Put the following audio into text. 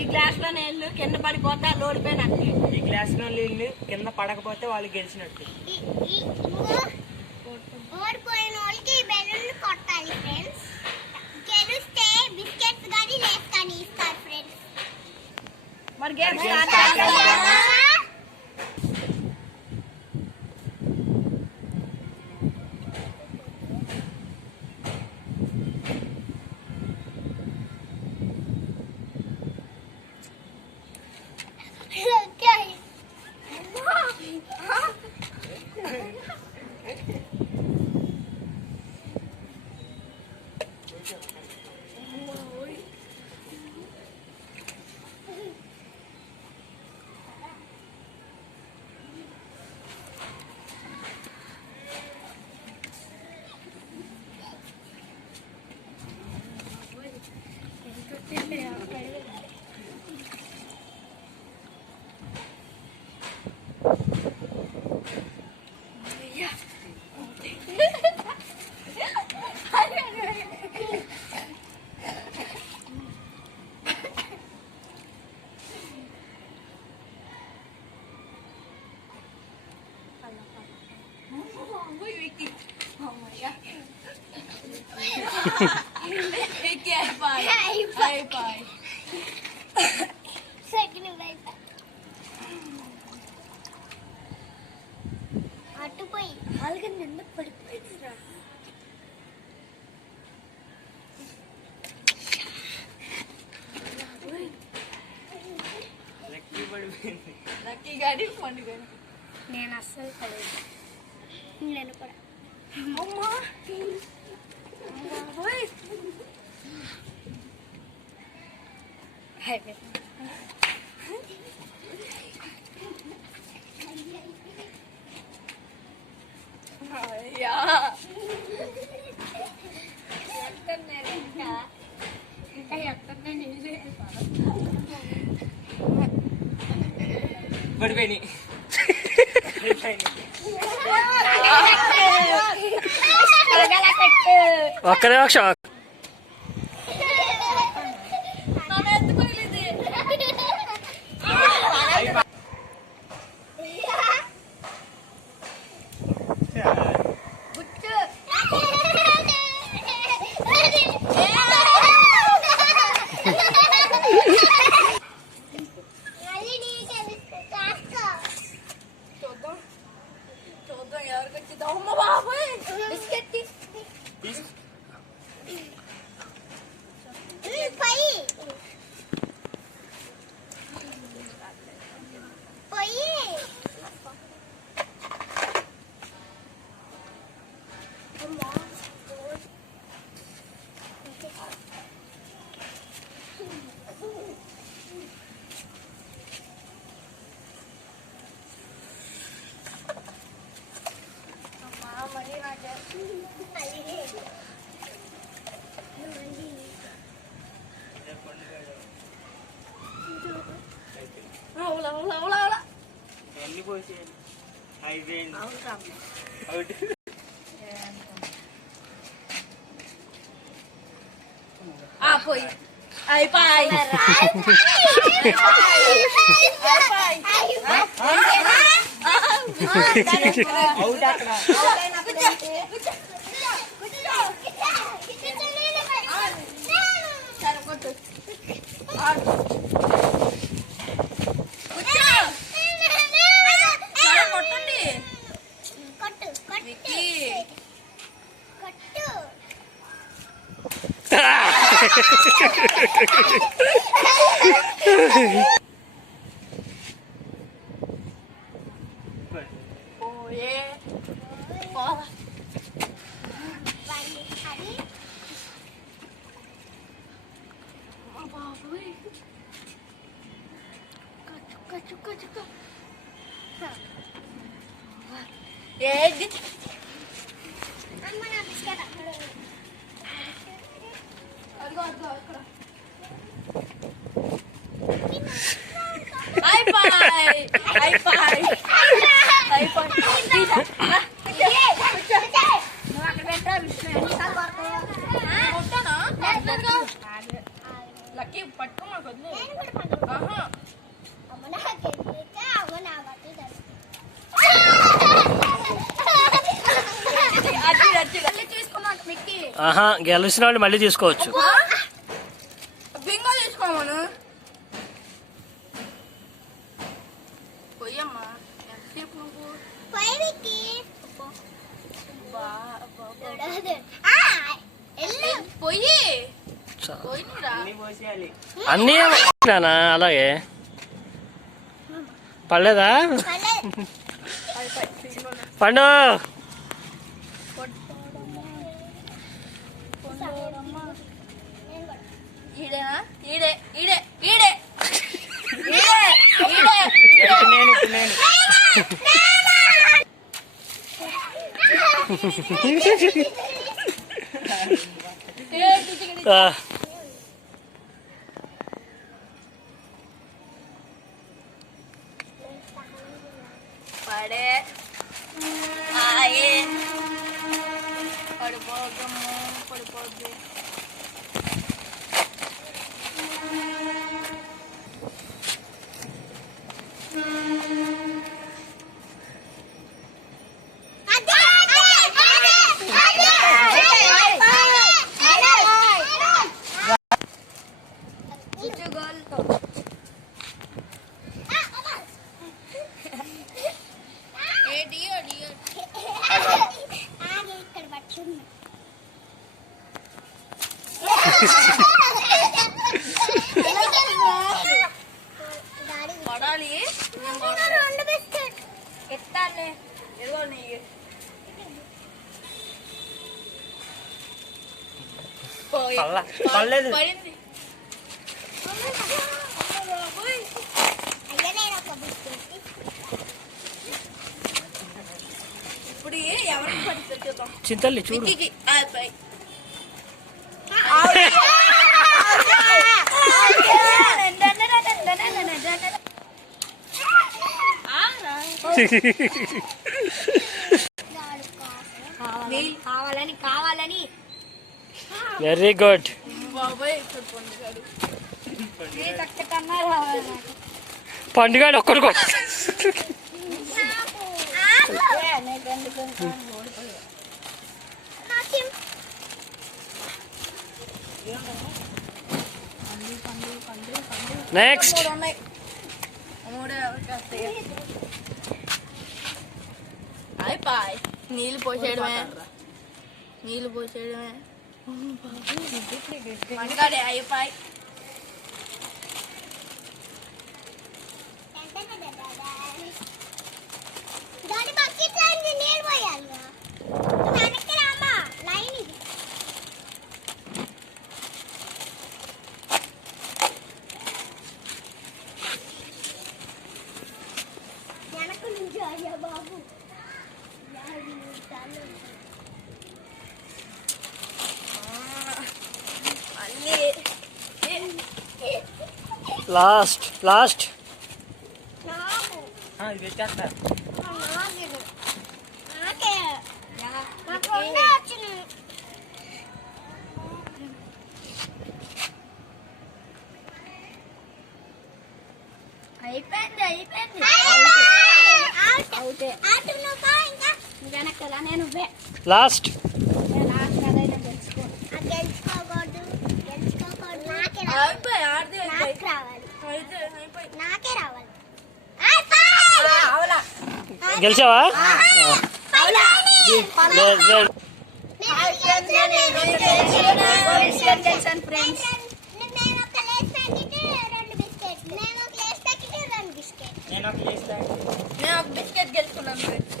ఈ గ్లాస్ లో నీళ్లు కింద పడిపోతే ఓడిపోయినట్టు. ఈ గ్లాస్ లో నీళ్లు కింద పడకపోతే వాళ్ళు గెలిచినట్టు. ఓడిపోయిన వాళ్ళకి బెలూన్ కొట్టాలి ఫ్రెండ్స్. గెలిస్తే బిస్కెట్స్ కానీ లేస్ కానీ ఇస్తారు ఫ్రెండ్స్. మరి గేమ్ స్టార్ట్ చేద్దామా? Vicky. Oh my god. Vicky, high five. Second right. అటు పోయి అలాగే నిన్న పడిపోయిందిరా. లక్కీ గాడి పండుగ. నేను అస్సలు పడలేదు. నేను కూడా అమ్మా పడిపోయినాయి. ఒక్క నిమిషం. చూద్దాం ఎవరికి వచ్చింది. అమ్మ బాబోయ్ బిస్కెట్ పోయి అయిపోయి లక్కీ పట్టుకో మాకు ఆహా, గెలిచిన వాళ్ళు మళ్ళీ తీసుకోవచ్చు. బింగో తీసుకోమను. పోయమ్మా, ఎంతసేపు నువ్వు పోయి అన్నీ నానా అలాగే పడలేదా పండు? పడే ఆయే పడిపోగము పడిపోద్ది. పడాలి ఎత్తాలే ఏదో నీ పడలేదు. పడింది. ఇప్పుడు ఎవరికి పడుతుంది చూద్దాం. చింతల్లి చూడు. విక్కీకి పై కావాలని కావాలని వెరీ గుడ్. బాబాయ్ పండుగ ఒక్కడు నెక్స్ట్. అయిపోయి నీళ్ళు పోసేయడమే నీళ్ళు పోసేయడమే మనగాడే అయిపోయి. Last last. అయిపోయింది అయిపోయింది. లాస్ట్. గెలిచావా? నేను ఒక బిస్కెట్ గెలుచుకున్నాను ఫ్రెండ్స్.